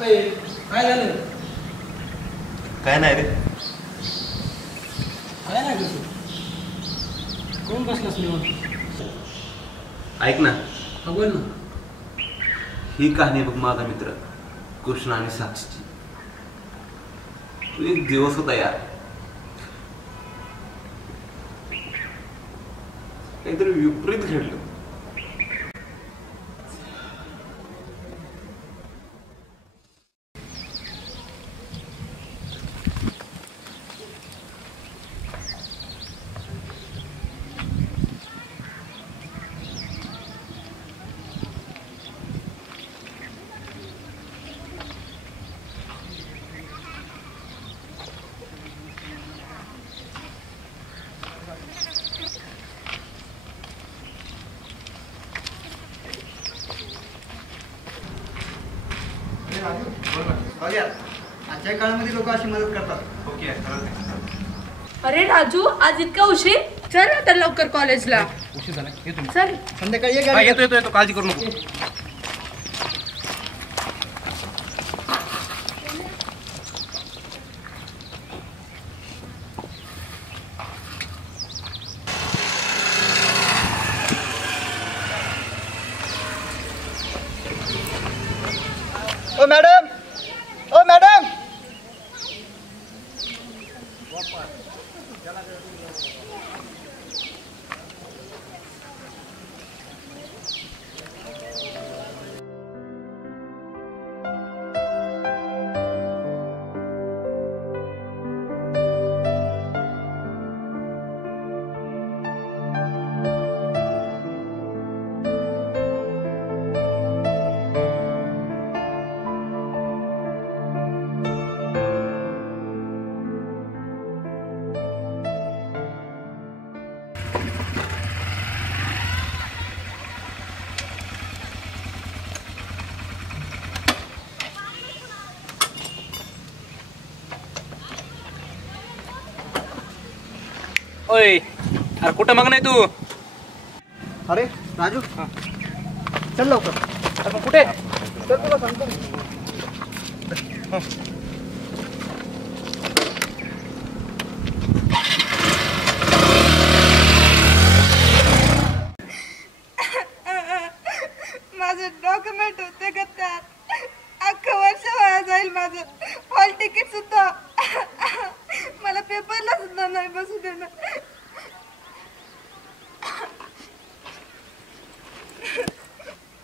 काय झालं? काय नाही रे. काय नाही कसं कोण बसलास निवांत? ऐक ना, हा बोल ना. ही कहाणी बघ माझा मित्र कृष्ण आणि साक्षीची. एक दिवस होता यार, काहीतरी विपरीत घडलं. आजच्या काळामध्ये लोक अशी मदत करतात. ओके. अरे राजू, आज इतका उशीर? चल आता लवकर कॉलेजला. उशीर झाला, येतो मी. चल. संध्याकाळी ये हा, गाडी. येतो काळजी करू नको. ओ मॅडम, ओ मॅडम. ओय, अरे कुठं मग नाही तू? अरे राजू, चल लवकर. अरे मग कुठे? चल तुला सांगतो. माझं डॉक्युमेंट होते का त्यात? अख्खं वर्ष वाया जाईल माझं. हॉल तिकीट सुद्धा. मला पेपरला सुद्धा नाही बसू देणार.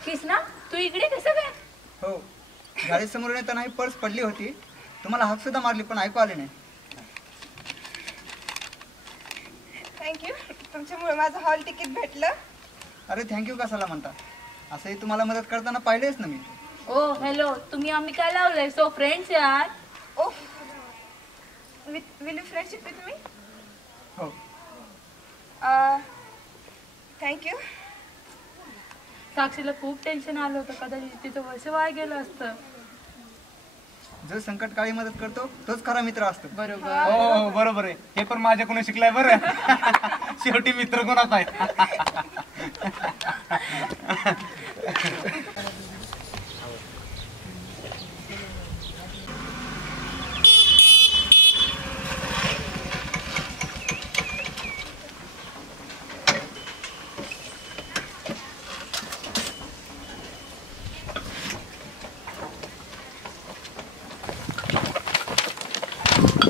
कृष्णा, तू इकडे कसं काय? हो, गाडीसमोरून येताना ही पर्स पडली होती. तुम्हाला हाक सुद्धा मारली पण ऐकू आले नाही. थँक्यू. तुमच्यामुळे माझं हॉल तिकीट भेटलं. अरे थँक्यू कशाला म्हणता? असंही तुम्हाला मदत करताना पाहिलेच ना मी. ओ हॅलो, तुम्ही आम्ही काय लावलंय? सो फ्रेंड्स यार. Oh will you friendship with me? हो. थँक्यू. साक्षीला खूप टेन्शन आलं होतं, कदाचित तिचं वर्ष वाया गेलं असतं. जो संकटकाळी मदत करतो तोच खरा मित्र असतो. बरोबर. हो बरोबर आहे. हे पण माझ्याकडून शिकलाय बरं. शेवटी मित्र कोणाचा आहे?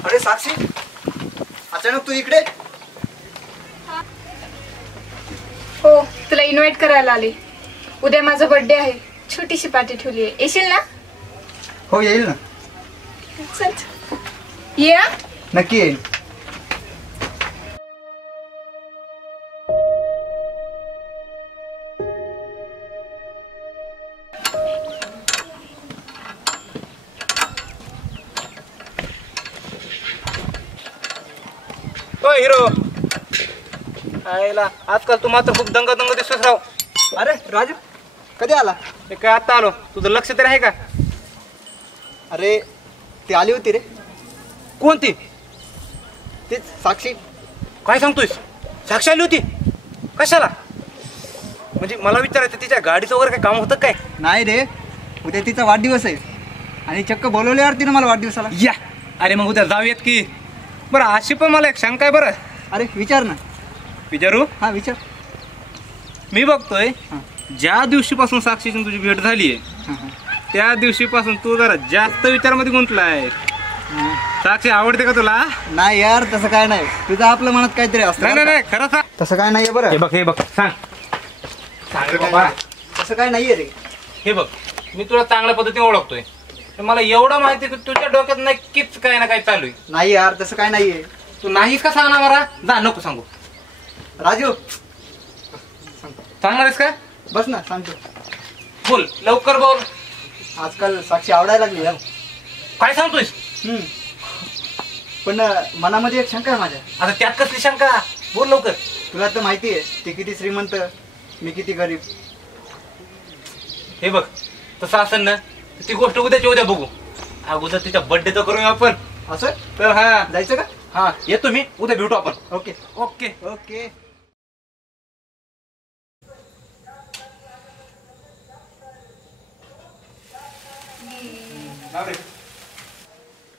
अरे साक्षी, अचानक तू इकडे? हो, तुला इन्व्हाइट करायला आले. उद्या माझा बर्थडे आहे. छोटीशी पार्टी ठेवली आहे. येशील ना? हो येईल ना. चल ये. नक्की येईल. ओ हिरो, आयला आजकाल तू मात्र खूप दंग दिसतोस राव. अरे राजू, कधी आला? हे काय आता आलो. तुझं लक्ष तरी आहे का? अरे ती आली होती रे. कोणती? तीच साक्षी. काय सांगतोयस? साक्षी आली होती? कशाला? म्हणजे मला विचारायचं तिच्या गाडीचं वगैरे काय काम होतं काय? नाही रे, उद्या तिचा वाढदिवस आहे. आणि चक्क बोलवल्यावर तिनं मला वाढदिवसाला. या अरे मग उद्या जाऊयात की. बरं अशी पण मला एक शंका आहे बरं. अरे विचार ना. विचारू? हा विचार. मी बघतोय हां ज्या दिवशीपासून साक्षीची तुझी भेट झाली आहे हां हां. त्या दिवशीपासून तू जरा जास्त विचारामध्ये गुंतलाय. साक्षी आवडते का तुला? नाही यार तसं काय नाही. तुझं आपल्या मनात काहीतरी असतं. नाही नाही नाही खरं सांग. तसं काय नाहीये बरं. हे बघ सांग सांग रे बाबा. तसं काय नाहीये रे. हे बघ मी तुला चांगल्या पद्धतीने ओळखतोय तर मला एवढं माहिती की तुझ्या डोक्यात नक्कीच काही ना काही चालू आहे. नाही यार तसं काय नाहीये. तू नाहीस का सांगणार मला? जा नको सांगू. राजू सांगणार आहेस का? बस ना सांगतो. बोल लवकर बोल. आजकाल साक्षी आवडायला लागली यार. काय सांगतोयस? पण मनामध्ये एक शंका आहे माझ्या. आता त्यात कसली शंका? बोल लवकर. तुला तर माहिती आहे ती किती श्रीमंत मी किती गरीब. हे बघ तसं असेल ना ती गोष्ट उद्याची उद्या बघू. अगोदर तिच्या बर्थडे तर करूया आपण. असं तर हा जायचं का? हा येतो मी. उद्या भेटू आपण. Okay okay. Okay.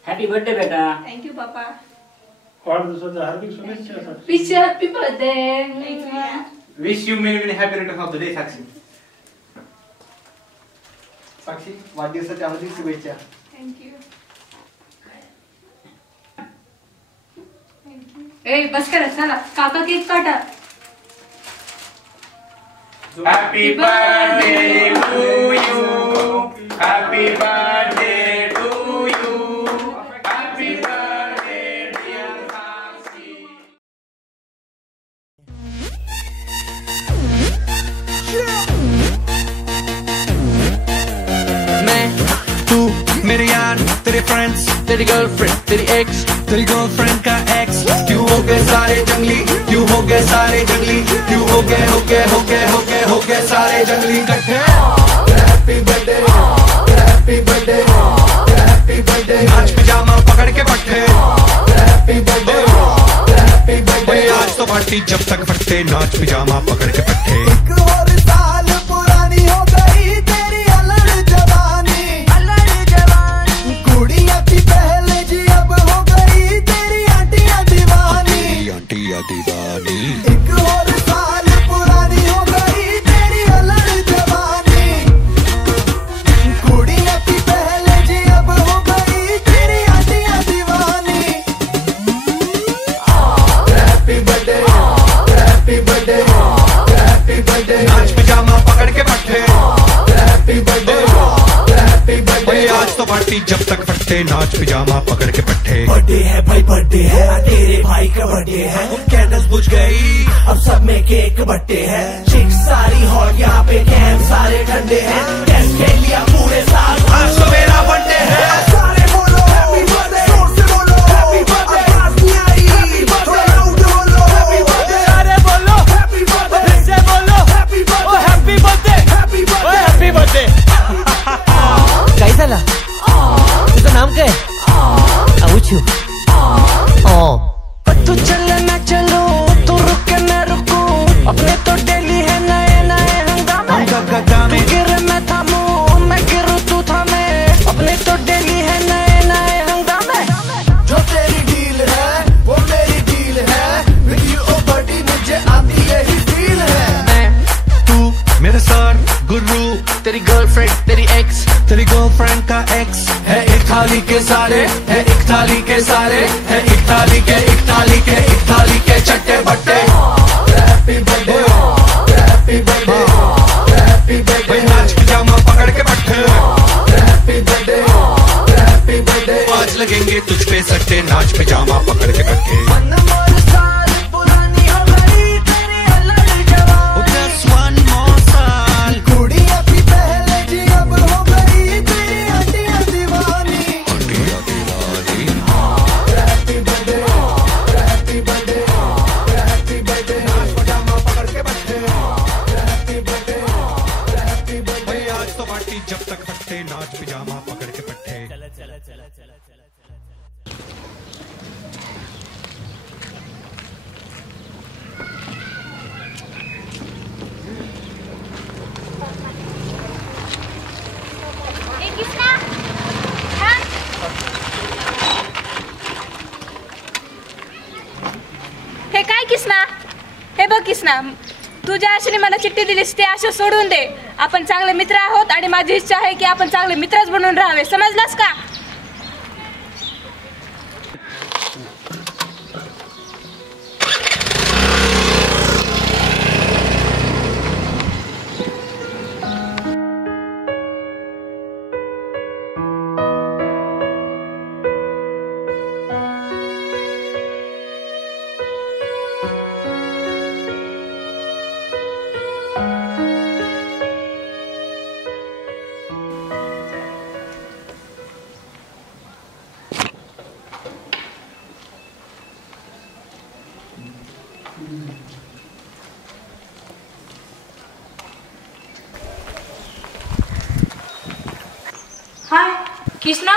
Happy birthday बेटा. थँक्यू पापा. वाढदिवसाच्या हार्दिक शुभेच्छा. Wish happy birthday. Wish you many many happy return of the day Sakshi. Sakshi वाढदिवसाच्या हार्दिक शुभेच्छा. थँक्यू. ए बस करा चला काका केक काटा. Happy birthday to you. Happy birthday to you. Happy birthday dear Sakshi. मेरे यार तेरे फ्रेंड्स तेरी गर्लफ्रेंड तेरी एक्स तेरी गर्लफ्रेंड का एक्स क्यों हो गए सारे जंगली क्यों हो गए सारे जंगली क्यों हो गए हो गए हो गए हो गए हो गए सारे जंगली इकट्ठे. Happy birthday happy birthday happy birthday. आज पिजामा पकड़ के पट्टे. Happy birthday happy birthday. आज तो पार्टी जब तक फटते नाच पिजामा पकड़ के पट्टे. एक और साल पुरानी हो गई तेरी अलग जवानी. कुड़िया थी पहले जी अब हो गई तेरी आंटिया दीवानी. आंटिया दीवानी. एक और साल पुरानी हो गई तेरी अलग जवानी. कुड़िया थी पहले जी अब हो गई तेरी आंटिया दीवानी. Happy birthday happy birthday happy birthday. आज पिजामा पकड़ के पट्टे. Happy birthday happy birthday. आज तो पार्टी जब तक फटते नाच पिजामा पकड़ के पट्टे. बर्थडे है भाई बर्थडे है तेरे भाई का बर्थडे है. कैंडल्स बुझ गई अब सब में केक बट्टे हैं. चिक्स सारी हॉट यहाँ पे कैंप सारे ठंडे हैं. टेस्ट खेल लिया पूरे साल आज तो मेरा बर्थडे है. सारे बोलो हैप्पी बर्थडे. जोर से बोलो हैप्पी बर्थडे. आवाज नहीं आई हैप्पी बर्थडे. लाउड बोलो हैप्पी बर्थडे. सारे बोलो हैप्पी बर्थडे. फिर से बोलो happy birthday. Happy birthday happy birthday happy birthday. काय झालं? तुझं नाम काय? आऊचू. तू चल मैं चलूं तू रुके मैं रुकूं अपने तो डेली है नए नए हंगामे. तू गिरे मैं थामूं मैं गिरूं तू थामे अपने तो डेली है नए नए हंगामे. जो तेरी डील है वो मेरी डील है. विद यू ओ बडी मुझे आती यही फील है. तू मेरे सर गुरु तेरी गर्लफ्रेंड तेरी एक्स तेरी गर्लफ्रेंड का एक्स है. एक थाली के सारे है एक थाली के सारे है एक थाली के एक थाली के एक थाली के चट्टे बट्टे. Happy birthday happy birthday happy birthday. नाच पिजामा पकड़ के पट्टे. Happy birthday happy birthday. आज लगेंगे तुझ पे सट्टे नाच पिजामा पकड़ के पट्टे. Just one more साल. कुड़िया थी पहले जी अब हो गई तेरी आंटिया दीवानी. आंटिया दीवानी. हैप्पी बर्थडे काय किसना? हे बघ किसना, तू ज्या आशेने मला चिठ्ठी दिलीस ते आशा सोडून दे. आपण चांगले मित्र आहोत आणि माझी इच्छा आहे की आपण चांगले मित्रच बनून राहावे, समजलास का? हाय किसना,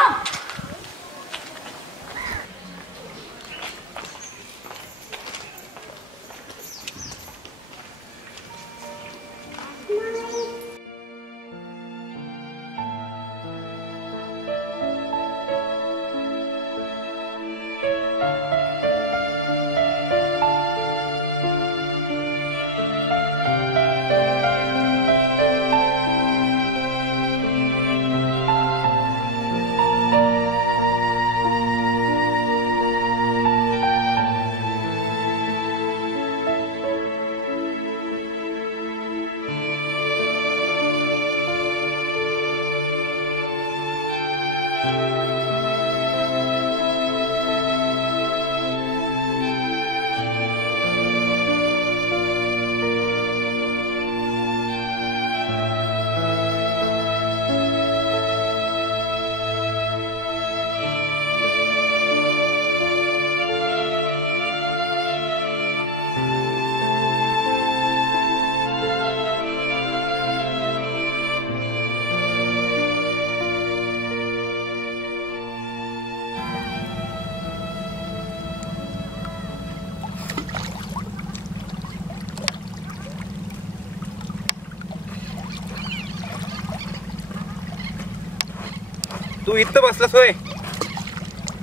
तू इथं बसलास होय?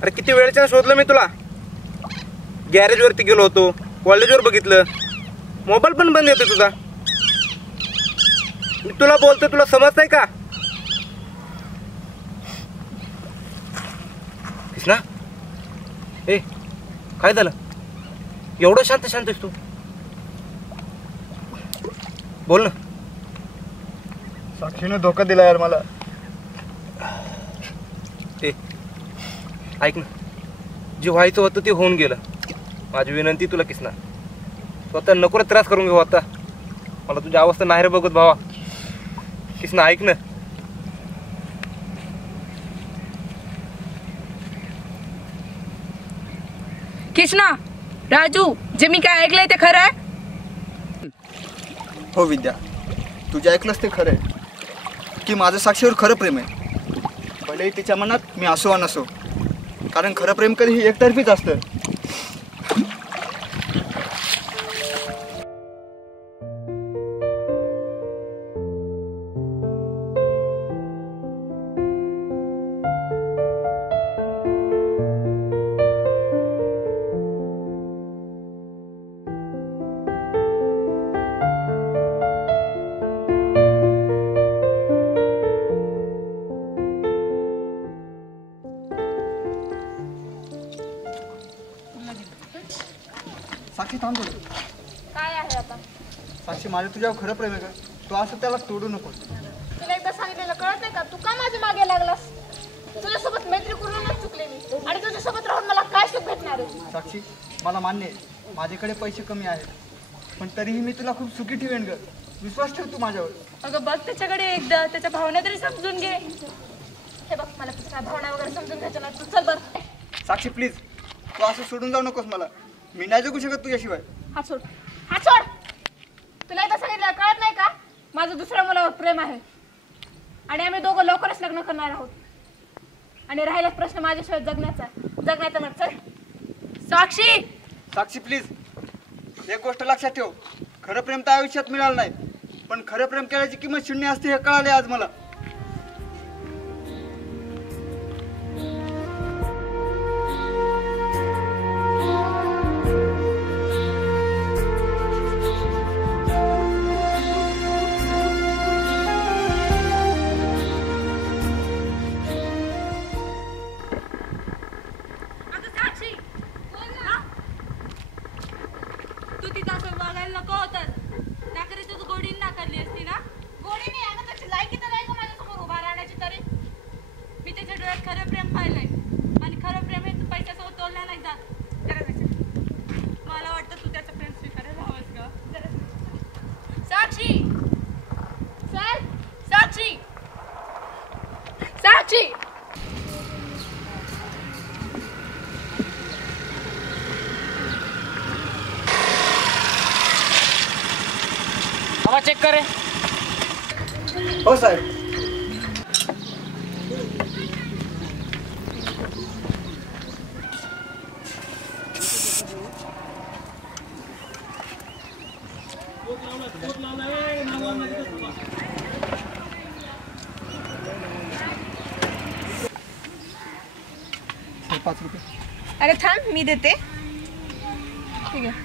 अरे किती वेळच्या शोधलं मी तुला. गॅरेज वरती गेलो होतो, कॉलेजवर बघितलं, मोबाईल पण बंद येतो तुझा. मी तुला बोलतो, तुला समजतंय का? कृष्णा, ए काय झालं? एवढं शांत शांत आहेस तू? बोल ना. साक्षीने धोका दिला यार मला. ए ऐक ना, जे व्हायचं होतं ते होऊन गेलं. माझी विनंती तुला किसना, स्वतः नको त्रास करून घेऊ आता. मला तुझी अवस्था नाही रे बघत भावा. किसना ऐक ना. किसना, राजू, जे मी काय ऐकलंय ते खरं आहे? हो विद्या, तुझे ऐकलंस ते खरं आहे की माझं साक्षीवर खरं प्रेम आहे. भलेही तिच्या मनात मी असो वा नसो, कारण खरं प्रेम कधीही एकतर्फीच असतं. साक्षी थांब थोडी. काय आहे आता? साक्षी, माझं तुझ्यावर खरं प्रेम आहे का? तू असं त्याला तोडू नको. तुला एकदा सांगितलेलं कळत नाही का? तू का माझ्या मागे लागलास? तुझ्यासोबत मैत्री करूनच चुकले मी, आणि तुझ्यासोबत राहून मला काय सुख भेटणार आहे? साक्षी, मला मान्य आहे माझ्याकडे पैसे कमी आहेत, पण तरीही मी तुला खूप सुखी ठेवेन ग. विश्वास ठेव तू माझ्यावर. अगं बघ त्याच्याकडे एकदा, त्याच्या भावना तरी समजून घे. हे बघ, मला तुझ्या भावना वगैरे समजून घ्यायचं नाही. तू चल बरं. साक्षी प्लीज, तू असं सोडून जाऊ नकोस मला. मी नाही जगू शकत तुझ्याशिवाय. हात सोड, हात सोड. तुला एकदा सांगितलं कळत नाही का? माझं दुसऱ्या मुलावर प्रेम आहे आणि आम्ही दोघं लवकरच लग्न करणार आहोत. आणि राहिलाच प्रश्न माझ्याशिवाय जगण्याचा. जगण्याचा मग चल. साक्षी, साक्षी प्लीज, एक गोष्ट लक्षात ठेव. खरं प्रेम तर आयुष्यात मिळालं नाही, पण खरं प्रेम केल्याची किंमत शून्य असते हे कळाले आज मला. तू तिथं असं बघायला नको होतं. नाकारीच तू गोडीने नाकारली असती ना. गोडी नाही अगं त्याची लायकी तर नाही का माझ्यासमोर उभा राहण्याची तरी. मी त्याच्या डोळ्यात खरं प्रेम पाहिलंय आणि खरं प्रेम हे तू पैशासोबत तोलला नाही जात. मला वाटतं तू त्याचं प्रेम स्वीकारायला हवंस का. साक्षी चल साक्षी साक्षी हवा चेक करे. हो साहेब. ₹5. अरे थांब मी देते. ठीक आहे.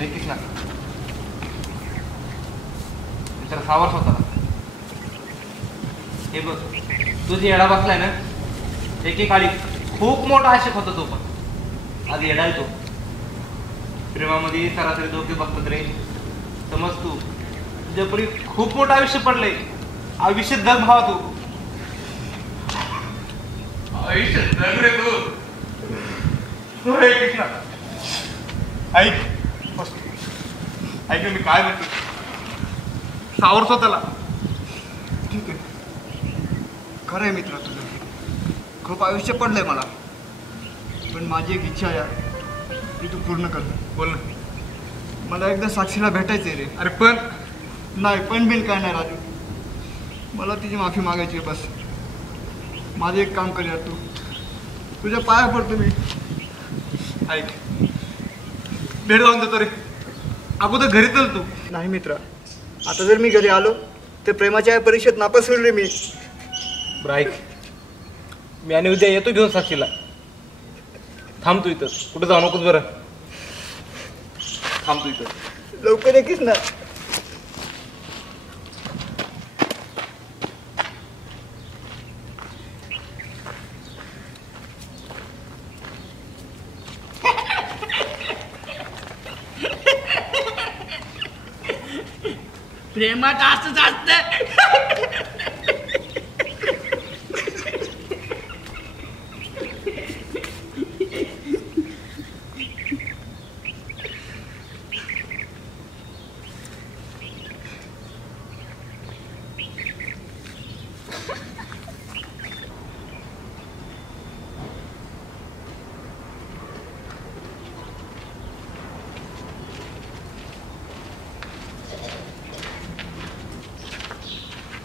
कृष्णा त्याला सावरच होता. हे बघ तू जे येडा बसलाय ना एकेकाळी खूप मोठा आशिक होता तो, पण आज येडा आहे तो. प्रेमामध्ये सरासरी धोके बसतात रे. समज तू तुझ्यापुढे खूप मोठं आयुष्य पडलंय. आयुष्य जग भावा तू. आयुष्य जग रे तू. होय कृष्णा ऐक ऐक मी काय म्हणतो. सावर स्वतःला. ठीक आहे. खरं आहे मित्र तुझं. खूप आयुष्य पडलंय मला, पण माझी एक इच्छा आहे ती तू पूर्ण कर. बोल ना. मला एकदा साक्षीला भेटायचंय रे. अरे पण नाही पण बिन काय नाही राजू. मला तिची माफी मागायची आहे बस. माझं एक काम कर यार तू. तुझ्या पाया पडतो मी. ऐक भेट जाऊन देतो रे. अगोदर घरी चल तू. नाही मित्र, आता जर मी घरी आलो तर प्रेमाच्या या परीक्षेत नापास होईल रे मी. बरं ऐक मी आणि उद्या येतो घेऊन साक्षीला. थांब तू इथं, कुठं जाऊ नकोस बरं. थांब तू इथं. लवकर येकीस ना. प्रेमात असंच असतं.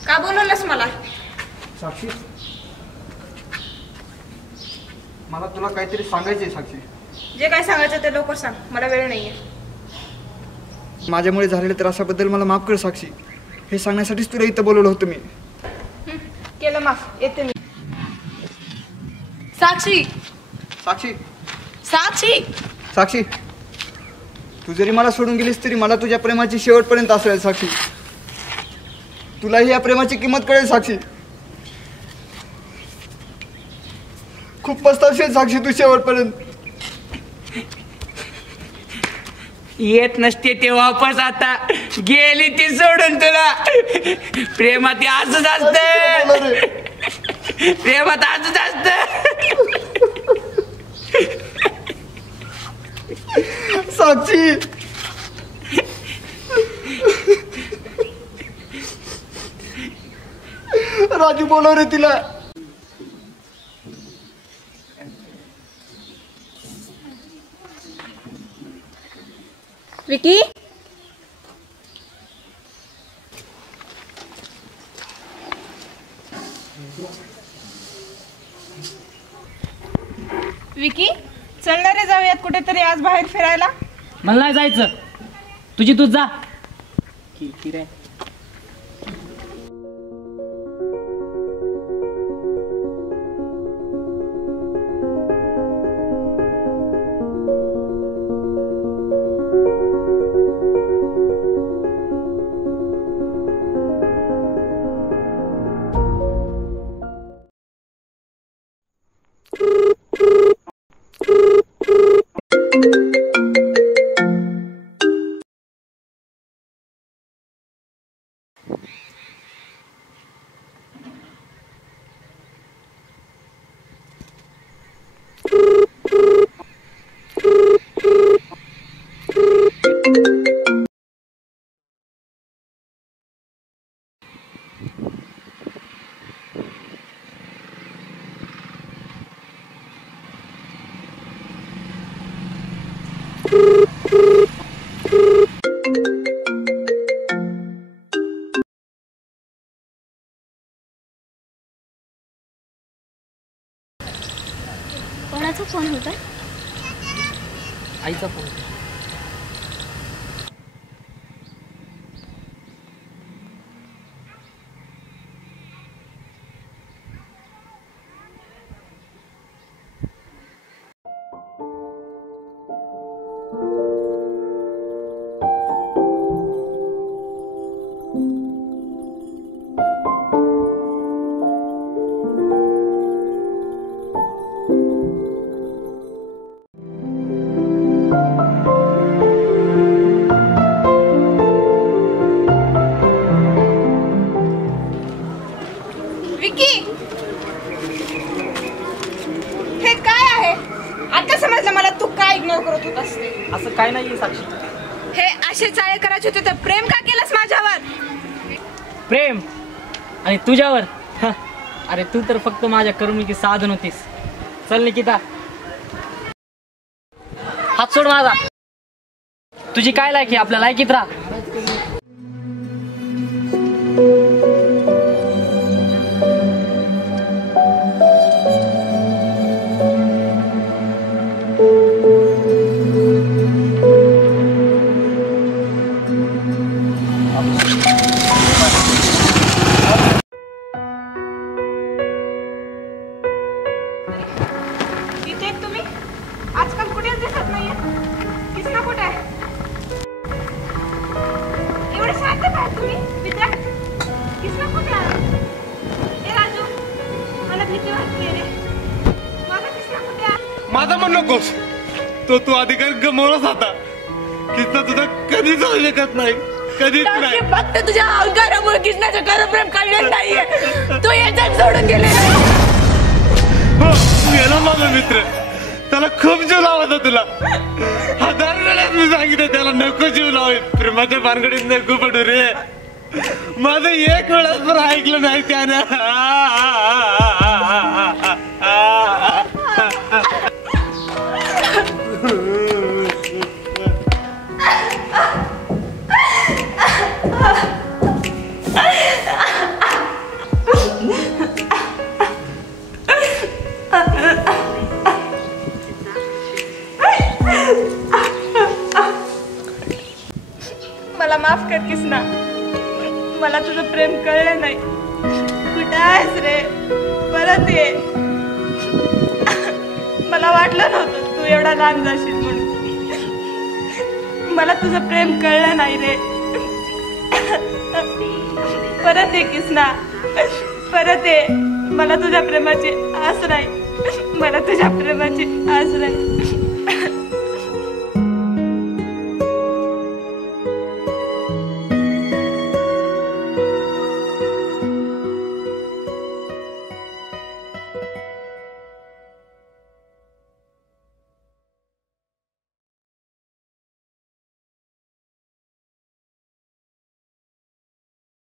का बोलवलंस मला? साक्षी मला तुला काहीतरी सांगायचंय साक्षी. जे काय सांगायचं ते लवकर सांग, मला वेळ नाहीये. माझ्यामुळे झालेल्या त्रासाबद्दल मला माफ कर साक्षी. हे सांगण्यासाठीच तुला इथं बोलवलं होतं मी. केलं माफ, येते मी. साक्षी साक्षी साक्षी साक्षी तू जरी मला सोडून गेलीस तरी मला तुझ्या प्रेमाची शेवटपर्यंत असेल साक्षी. तुलाही या प्रेमाची किंमत कळेल साक्षी. खूप पस्तावशील साक्षी तू शेवटपर्यंत. येत नसते ते वापस आता गेली ती सोडून तुला. प्रेमात हे असंच असतं. प्रेमात असंच असतं. साक्षी राजू बोलव रे तिला. विकी विकी चलणार रे, जाऊयात कुठेतरी आज बाहेर फिरायला. मला नाही जायचं, तुझी तू जा. कोणाचा फोन होता? आईचा फोन. विकी, हे काय आहे? आता समजलं मला तू काय इग्नोर करत होत असते. असं काय नाही साक्षी. हे असे चाळे करायचे होते तर प्रेम का केलंस माझ्यावर? प्रेम आणि तुझ्यावर ह. अरे तू तर फक्त माझ्या कर्मिकी साधन होतीस. चल निकिता, हात सोड माझा. तुझी काय लायकी, आपल्या लायकीत राहा. इथे तुम्ही आजकाल कुठेच दिसत नाहीये. किसना कुठे आहे? एवढे शांत काय तुम्ही? विद्या, किसना कुठे आहे? ए राजू, मला भीती वाटते रे. माझा किसना कुठे आहे? माझा म्हण नकोस. तो अधिकार गमावलाच आता. किसना तुझा कधीच होऊ शकत नाही, कधीच नाही. फक्त तुझ्या अहंकारामुळे किसनाचं खरं प्रेम कळलेलं नाहीये. तू याच्यात सोडून गेलेला. हो, गेला माझा मित्र. त्याला खूप जीव लावायचा तुला. 1000 वेळेस मी सांगितलं त्याला नको जीव लावे. प्रेमाच्या भानगडीत नको पडू रे. माझं एक वेळेस पण ऐकलं नाही त्यानं. मला माफ कर किसना. मला तुझं प्रेम कळलं नाही. कुठं आहेस रे? परत ये. मला वाटलं नव्हतं तू एवढा लहान जाशील म्हणून. मला तुझं प्रेम कळलं नाही रे. परत ये किसना, परत ये. मला तुझ्या प्रेमाची आस नाही. मला तुझ्या प्रेमाची आस नाही.